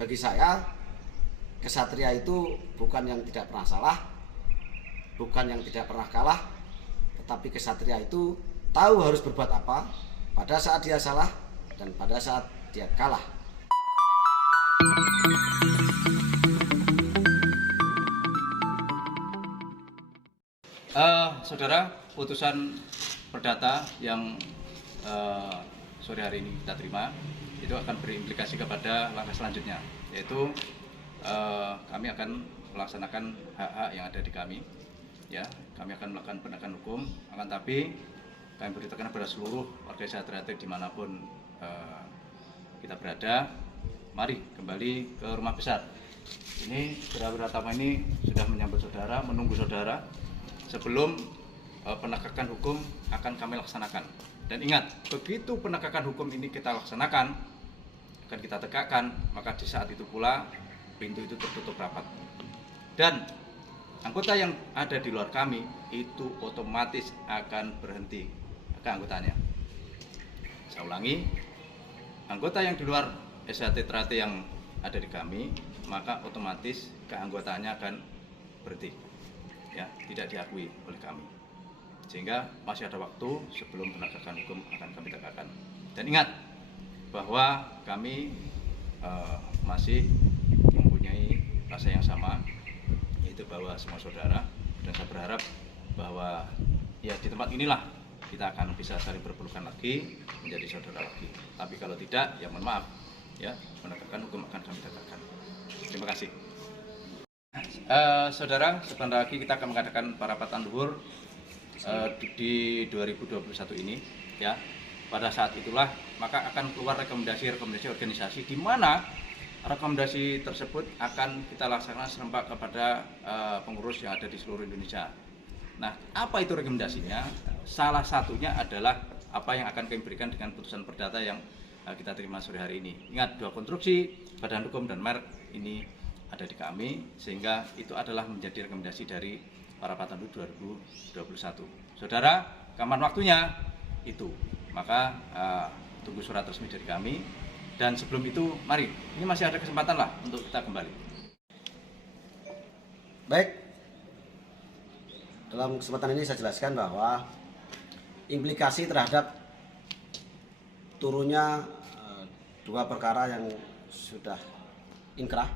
Bagi saya, kesatria itu bukan yang tidak pernah salah, bukan yang tidak pernah kalah, tetapi kesatria itu tahu harus berbuat apa pada saat dia salah dan pada saat dia kalah. Saudara, putusan perdata yang sore hari ini kita terima itu akan berimplikasi kepada langkah selanjutnya, yaitu kami akan melaksanakan hak-hak yang ada di kami. Ya, kami akan melakukan penegakan hukum, akan tapi kami beritakan kepada seluruh warga Satria dimanapun kita berada, mari kembali ke rumah besar. Ini Wiratama ini sudah menyambut saudara, menunggu saudara sebelum penegakan hukum akan kami laksanakan. Dan ingat, begitu penegakan hukum ini kita laksanakan, akan kita tegakkan, maka di saat itu pula pintu itu tertutup rapat. Dan anggota yang ada di luar kami itu otomatis akan berhenti keanggotaannya. Saya ulangi, anggota yang di luar SHT Trate yang ada di kami, maka otomatis keanggotaannya akan berhenti. Ya, tidak diakui oleh kami, sehingga masih ada waktu sebelum penegakan hukum akan kami tegakkan. Dan ingat bahwa kami masih mempunyai rasa yang sama, yaitu bahwa semua saudara, dan saya berharap bahwa ya di tempat inilah kita akan bisa saling berpelukan lagi, menjadi saudara lagi. Tapi kalau tidak, ya mohon maaf, ya penegakan hukum akan kami tegakkan. Terima kasih. Saudara, sebentar lagi kita akan mengadakan parapatan luhur di 2021 ini, ya. Pada saat itulah maka akan keluar rekomendasi organisasi, di mana rekomendasi tersebut akan kita laksanakan serempak kepada pengurus yang ada di seluruh Indonesia. Nah, apa itu rekomendasinya? Salah satunya adalah apa yang akan kami berikan dengan putusan perdata yang kita terima sore hari ini. Ingat, dua konstruksi, badan hukum dan merek ini ada di kami, sehingga itu adalah menjadi rekomendasi dari para Patandu 2021. Saudara, kapan waktunya itu, maka tunggu surat resmi dari kami. Dan sebelum itu, mari, ini masih ada kesempatan lah untuk kita kembali. Baik, dalam kesempatan ini saya jelaskan bahwa implikasi terhadap turunnya dua perkara yang sudah inkrah.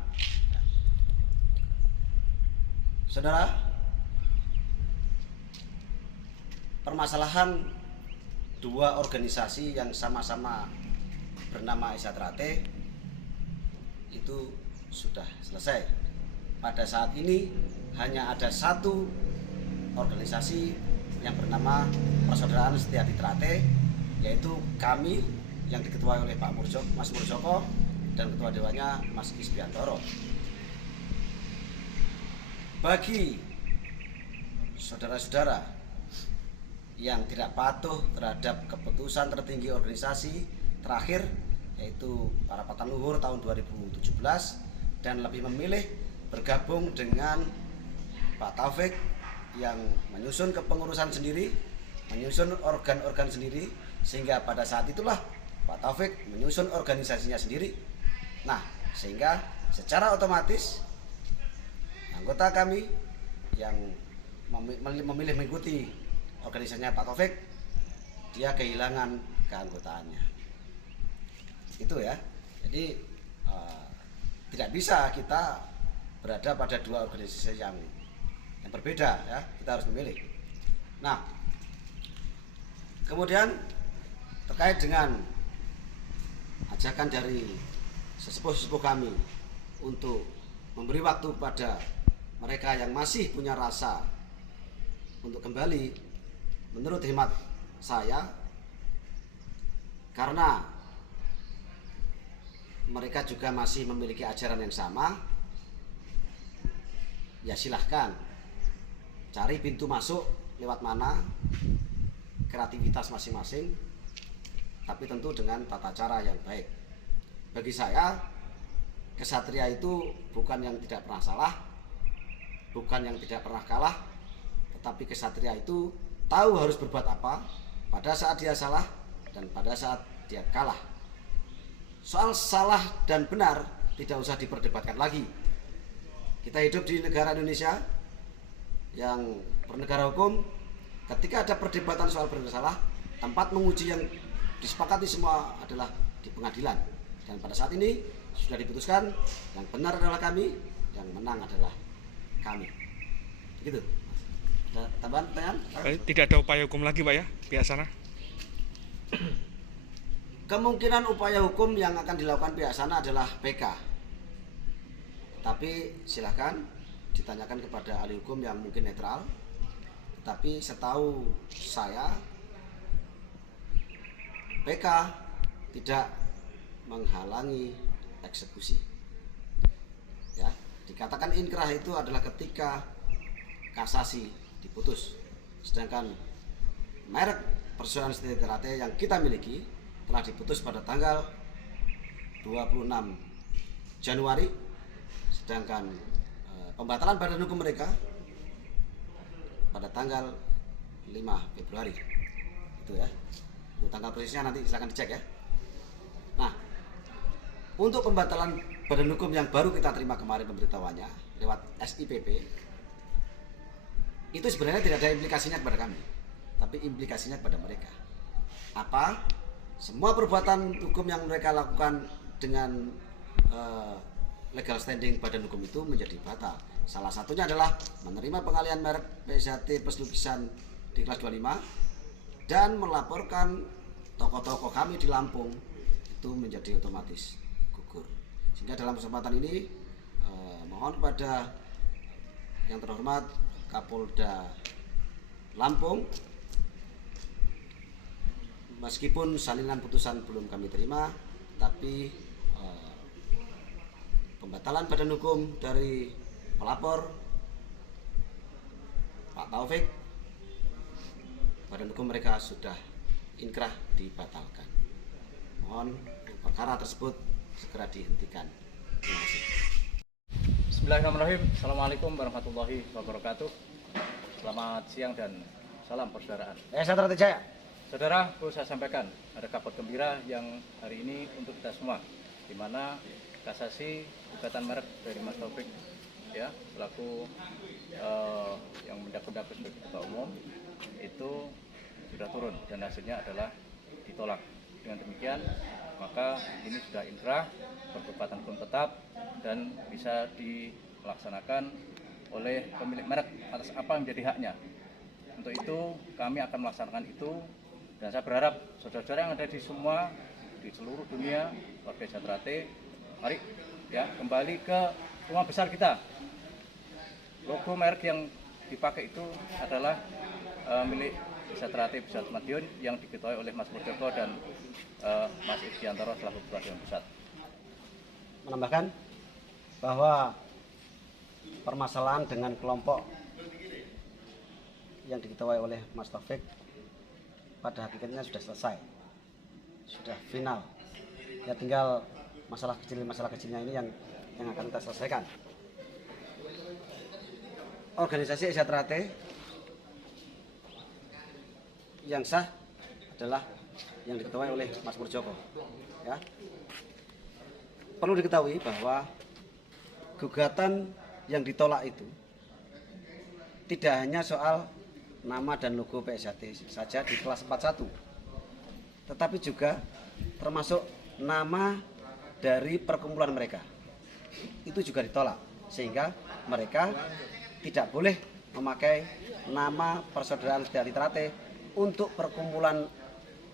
Saudara, permasalahan dua organisasi yang sama-sama bernama SHT itu sudah selesai. Pada saat ini hanya ada satu organisasi yang bernama Persaudaraan Setiadi Trate, yaitu kami yang diketuai oleh Pak Mas Murjoko dan ketua dewannya Mas Isbiantoro. Bagi saudara-saudara yang tidak patuh terhadap keputusan tertinggi organisasi terakhir, yaitu Parapatan Luhur tahun 2017, dan lebih memilih bergabung dengan Pak Taufik yang menyusun kepengurusan sendiri, menyusun organ-organ sendiri, sehingga pada saat itulah Pak Taufik menyusun organisasinya sendiri. Nah, sehingga secara otomatis anggota kami yang memilih mengikuti organisasinya Pak Taufik, dia kehilangan keanggotaannya. Itu ya. Jadi tidak bisa kita berada pada dua organisasi yang berbeda, ya. Kita harus memilih. Nah, kemudian terkait dengan ajakan dari sesepuh-sesepuh kami untuk memberi waktu pada mereka yang masih punya rasa untuk kembali, menurut hemat saya, karena mereka juga masih memiliki ajaran yang sama, ya silahkan cari pintu masuk lewat mana, kreativitas masing-masing, tapi tentu dengan tata cara yang baik. Bagi saya, kesatria itu bukan yang tidak pernah salah, bukan yang tidak pernah kalah, tetapi kesatria itu tahu harus berbuat apa pada saat dia salah dan pada saat dia kalah. Soal salah dan benar tidak usah diperdebatkan lagi. Kita hidup di negara Indonesia yang bernegara hukum. Ketika ada perdebatan soal benar salah, tempat menguji yang disepakati semua adalah di pengadilan. Dan pada saat ini sudah diputuskan yang benar adalah kami, yang menang adalah kami. Begitu. Ada tambahan pertanyaan? Tidak ada upaya hukum lagi Pak ya, pihak sana? Kemungkinan upaya hukum yang akan dilakukan pihak sana adalah PK. Tapi silahkan ditanyakan kepada ahli hukum yang mungkin netral. Tapi setahu saya PK tidak menghalangi eksekusi. Ya, dikatakan inkrah itu adalah ketika kasasi diputus. Sedangkan merek persoalan STT Ternate yang kita miliki telah diputus pada tanggal 26 Januari, sedangkan pembatalan badan hukum mereka pada tanggal 5 Februari. Itu ya. Untuk tanggal persisnya nanti silakan dicek ya. Nah, untuk pembatalan badan hukum yang baru kita terima kemarin pemberitahuannya lewat SIPP, itu sebenarnya tidak ada implikasinya kepada kami, tapi implikasinya kepada mereka. Apa? Semua perbuatan hukum yang mereka lakukan dengan legal standing badan hukum itu menjadi batal. Salah satunya adalah menerima pengalihan merek PSHT Plus Lukisan di kelas 25 dan melaporkan toko-toko kami di Lampung itu menjadi otomatis gugur. Sehingga dalam kesempatan ini mohon kepada yang terhormat Kapolda Lampung, meskipun salinan putusan belum kami terima, tapi pembatalan badan hukum dari pelapor Pak Taufik, badan hukum mereka sudah inkrah dibatalkan. Mohon perkara tersebut segera dihentikan. Terima kasih. Bismillahirrahmanirrahim. Assalamualaikum warahmatullahi wabarakatuh. Selamat siang dan salam persaudaraan. Saya Jaya. Saudara, perlu saya sampaikan ada kabar gembira yang hari ini untuk kita semua, di mana kasasi gugatan merek dari Mas Taufik ya selaku yang mendapat sebagai ketua umum itu sudah turun dan hasilnya adalah ditolak. Dengan demikian maka ini sudah inkrah, berkekuatan hukum tetap dan bisa dilaksanakan oleh pemilik merek atas apa yang menjadi haknya. Untuk itu kami akan melaksanakan itu dan saya berharap saudara-saudara yang ada di seluruh dunia warga Ternate, mari ya kembali ke rumah besar kita. Logo merek yang dipakai itu adalah milik Ternate Pusat Madiun yang diketuai oleh Mas Murdoko dan Mas Idiantoro selaku Ketua Dewan Pusat. Menambahkan bahwa permasalahan dengan kelompok yang diketuai oleh Mas Taufik pada hakikatnya sudah selesai, sudah final. Ya tinggal masalah kecilnya ini yang akan kita selesaikan. Organisasi Ternate yang sah adalah yang diketuai oleh Mas Murdoko. Ya. Perlu diketahui bahwa gugatan yang ditolak itu tidak hanya soal nama dan logo PSHT saja di kelas 41, tetapi juga termasuk nama dari perkumpulan mereka. Itu juga ditolak, sehingga mereka tidak boleh memakai nama persaudaraan Setiati Ternate untuk perkumpulan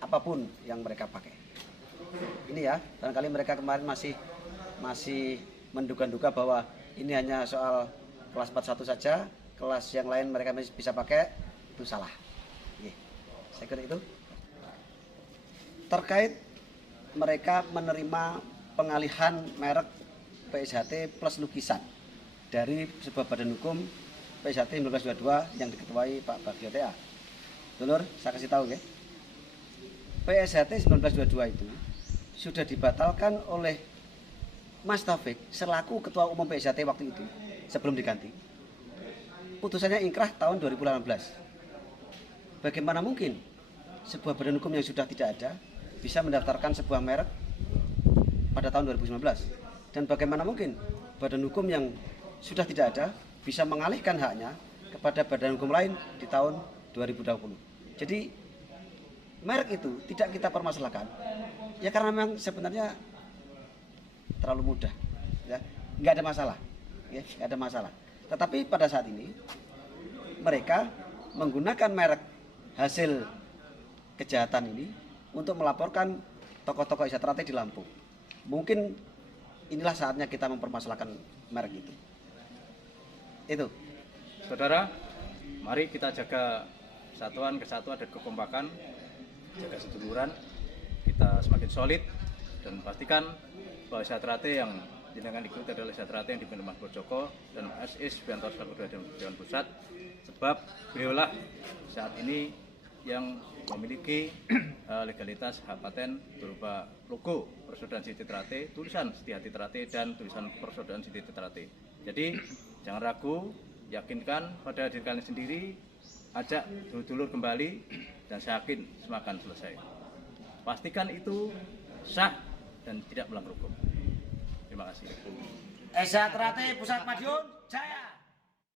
apapun yang mereka pakai. Ini ya, barangkali mereka kemarin masih menduga-duga bahwa ini hanya soal kelas 41 saja, kelas yang lain mereka masih bisa pakai, itu salah. Oke. Saya kira itu. Terkait mereka menerima pengalihan merek PSHT Plus Lukisan dari sebuah badan hukum PSHT 1922 yang diketuai Pak Bagio TA. Dulur, saya kasih tahu ya. PSHT 1922 itu sudah dibatalkan oleh Mas Taufik selaku Ketua Umum PSHT waktu itu sebelum diganti. Putusannya inkrah tahun 2018. Bagaimana mungkin sebuah badan hukum yang sudah tidak ada bisa mendaftarkan sebuah merek pada tahun 2019? Dan bagaimana mungkin badan hukum yang sudah tidak ada bisa mengalihkan haknya kepada badan hukum lain di tahun 2020. Jadi merek itu tidak kita permasalahkan ya karena memang sebenarnya terlalu mudah ya, nggak ada masalah ya, nggak ada masalah. Tetapi pada saat ini mereka menggunakan merek hasil kejahatan ini untuk melaporkan tokoh-tokoh Isatrate di Lampung. Mungkin inilah saatnya kita mempermasalahkan merek itu. Itu. Saudara, mari kita jaga kesatuan dan kekompakan, jaga seduluran, kita semakin solid dan pastikan bahwa Isatrate yang jenengan ikuti adalah Isatrate yang dipimpin Mas Joko dan SS Biantos Ketua Dewan Pusat, sebab beliaulah saat ini yang memiliki legalitas hak paten berupa logo Persaudaraan Siti Trate, tulisan Setiati Trate dan tulisan Persaudaraan Siti Trate. Jadi jangan ragu, yakinkan pada diri kalian sendiri, ajak dulur-dulur kembali dan saya yakin semua akan selesai. Pastikan itu sah dan tidak melanggar hukum. Terima kasih. Isatrate Pusat Madiun Jaya.